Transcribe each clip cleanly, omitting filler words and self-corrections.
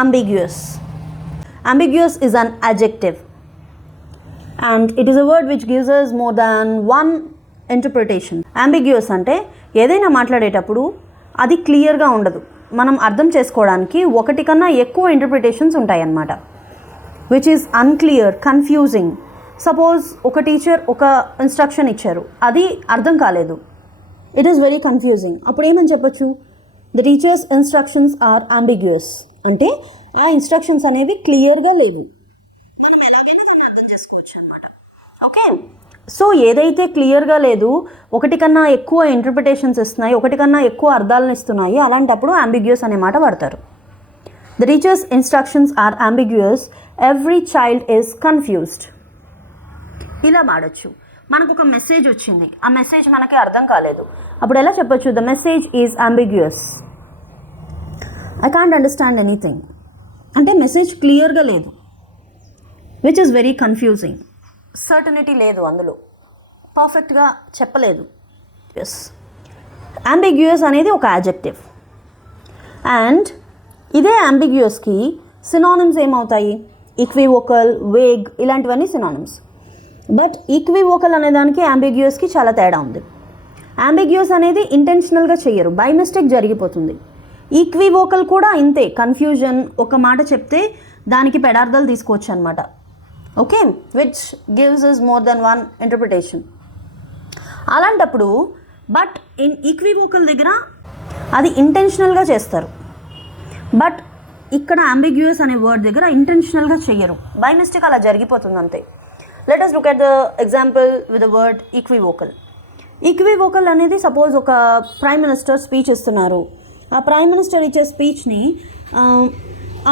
ambiguous. Ambiguous is an adjective and it is a word which gives us more than one interpretation. Ambiguous అంటే ఏదైనా మాట్లాడేటప్పుడు అది క్లియర్గా ఉండదు, మనం అర్థం చేసుకోవడానికి ఒకటి కన్నా ఎక్కువ ఇంటర్ప్రిటేషన్స్ ఉంటాయన్నమాట. Which is unclear, confusing. Suppose ఒక టీచర్ ఒక ఇన్స్ట్రక్షన్ ఇచ్చారు, అది అర్థం కాలేదు, ఇట్ ఈస్ వెరీ కన్ఫ్యూజింగ్. అప్పుడు ఏమని చెప్పొచ్చు? The teachers instructions are ambiguous. అంటే ఆ ఇన్స్ట్రక్షన్స్ అనేవి క్లియర్గా లేవు, మనం ఎలాగైనా దీన్ని అర్థం చేసుకోవచ్చు అనమాట. ఓకే, సో ఏదైతే క్లియర్గా లేదు, ఒకటి కన్నా ఎక్కువ ఇంటర్ప్రిటేషన్స్ ఇస్తున్నాయి, ఒకటి కన్నా ఎక్కువ అర్థాలను ఇస్తున్నాయి, అలాంటప్పుడు అంబిగ్యూయస్ అనే మాట వాడతారు. The teachers instructions are ambiguous, every child is confused. ఇలా వాడచ్చు. మనకు ఒక మెసేజ్ వచ్చింది, ఆ మెసేజ్ మనకి అర్థం కాలేదు, అప్పుడు ఎలా చెప్పొచ్చు? The message is ambiguous. I can't understand anything అంటే మెసేజ్ క్లియర్గా లేదు, which is very confusing. Certainty లేదు, అందులో పర్ఫెక్ట్గా చెప్పలేదు. ఎస్, అంబిగ్యూయస్ అనేది ఒక యాడ్జెక్టివ్. అండ్ ఇదే అంబిగ్యూయస్కి సినానిమ్స్ ఏమవుతాయి? ఈక్వివోకల్, వేగ్, ఇలాంటివన్నీ సినానిమ్స్. బట్ ఈక్వివోకల్ అనే దానికి అంబిగ్యూయస్కి చాలా తేడా ఉంది. అంబిగ్యూయస్ అనేది ఇంటెన్షనల్గా చెయ్యరు, బై మిస్టేక్ జరిగిపోతుంది. ఈక్వివోకల్ కూడా ఇంతే, కన్ఫ్యూజన్, ఒక మాట చెప్తే దానికి పెడార్థాలు తీసుకోవచ్చు అనమాట. Okay, which gives is more than one interpretation. అలాంటప్పుడు బట్ ఇన్ ఈక్వివోకల్ దగ్గర అది ఇంటెన్షనల్గా చేస్తారు, బట్ ఇక్కడ అంబిగ్యూయస్ అనే వర్డ్ దగ్గర ఇంటెన్షనల్గా చెయ్యరు, బై మిస్టేక్ అలా జరిగిపోతుంది అంతే. Let us look at the example with the word equivocal. ఈక్వివోకల్ అనేది సపోజ్ ఒక ప్రైమ్ మినిస్టర్ స్పీచ్ ఇస్తున్నారు, ఆ ప్రైమ్ మినిస్టర్ ఇచ్చే స్పీచ్ని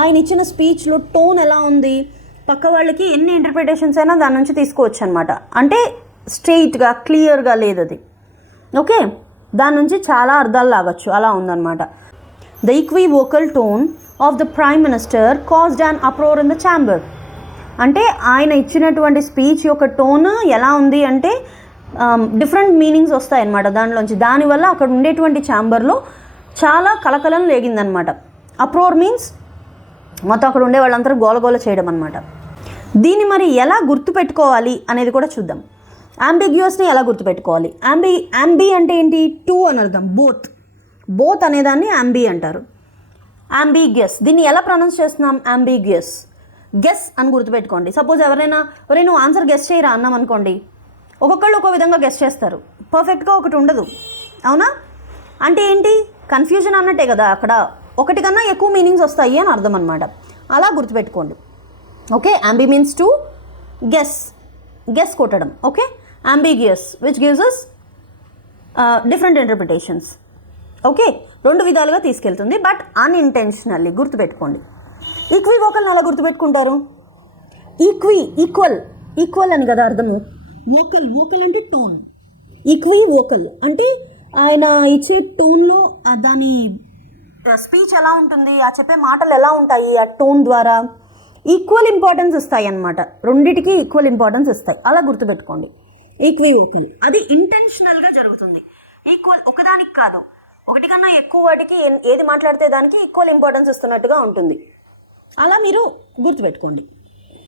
ఆయన ఇచ్చిన స్పీచ్లో టోన్ ఎలా ఉంది, పక్క వాళ్ళకి ఎన్ని ఇంటర్ప్రిటేషన్స్ అయినా దాని నుంచి తీసుకోవచ్చు అనమాట. అంటే స్ట్రెయిట్గా క్లియర్గా లేదు అది. ఓకే, దాని నుంచి చాలా అర్థాలు లాగచ్చు, అలా ఉందన్నమాట. The ఈక్వివోకల్ tone of the prime minister caused an uproar in the chamber. అంటే ఆయన ఇచ్చినటువంటి స్పీచ్ యొక్క టోన్ ఎలా ఉంది అంటే డిఫరెంట్ మీనింగ్స్ వస్తాయన్నమాట దానిలోంచి. దానివల్ల అక్కడ ఉండేటువంటి ఛాంబర్లో చాలా కలకలం లేగిందనమాట. అప్రోర్ మీన్స్ మొత్తం అక్కడ ఉండే వాళ్ళందరూ గోలగోల చేయడం అనమాట. దీన్ని మరి ఎలా గుర్తుపెట్టుకోవాలి అనేది కూడా చూద్దాం. అంబిగ్యూయస్ని ఎలా గుర్తుపెట్టుకోవాలి? అంబి అంటే ఏంటి? టూ అని అర్థం, బోత్ అనేదాన్ని అంబి అంటారు. అంబిగ్యూయస్, దీన్ని ఎలా ప్రొనౌన్స్ చేస్తున్నాం? అంబిగ్యూయస్. గెస్ అని గుర్తుపెట్టుకోండి. సపోజ్ ఎవరైనా నువ్వు ఆన్సర్ గెస్ చేయరా అన్నాం అనుకోండి, ఒక్కొక్కళ్ళు ఒక్కో విధంగా గెస్ చేస్తారు, పర్ఫెక్ట్గా ఒకటి ఉండదు, అవునా? అంటే ఏంటి? కన్ఫ్యూజన్ అన్నట్టే కదా, అక్కడ ఒకటి కన్నా ఎక్కువ మీనింగ్స్ వస్తాయి అని అర్థం అనమాట. అలా గుర్తుపెట్టుకోండి. Okay, ambi means to guess కొట్టడం. Okay, ambiguous which gives us different interpretations. Okay, రెండు విధాలుగా తీసుకెళ్తుంది, బట్ అన్ఇంటెన్షనల్లీ గుర్తుపెట్టుకోండి. ఈక్వివోకల్ని అలా గుర్తుపెట్టుకుంటారు. ఈక్వల్ అని కదా అర్థము. వోకల్ అంటే టోన్, ఈక్వివోకల్ అంటే ఆయన ఇచ్చే టోన్లో దాని స్పీచ్ ఎలా ఉంటుంది, ఆ చెప్పే మాటలు ఎలా ఉంటాయి, ఆ టోన్ ద్వారా ఈక్వల్ ఇంపార్టెన్స్ ఇస్తాయి అన్నమాట. రెండిటికి ఈక్వల్ ఇంపార్టెన్స్ ఇస్తాయి, అలా గుర్తుపెట్టుకోండి. ఈక్వివోకల్ అది ఇంటెన్షనల్గా జరుగుతుంది, ఈక్వల్ ఒకదానికి కాదు, ఒకటి కన్నా ఎక్కువ వాటికి ఏది మాట్లాడితే దానికి ఈక్వల్ ఇంపార్టెన్స్ ఇస్తున్నట్టుగా ఉంటుంది. అలా మీరు గుర్తుపెట్టుకోండి.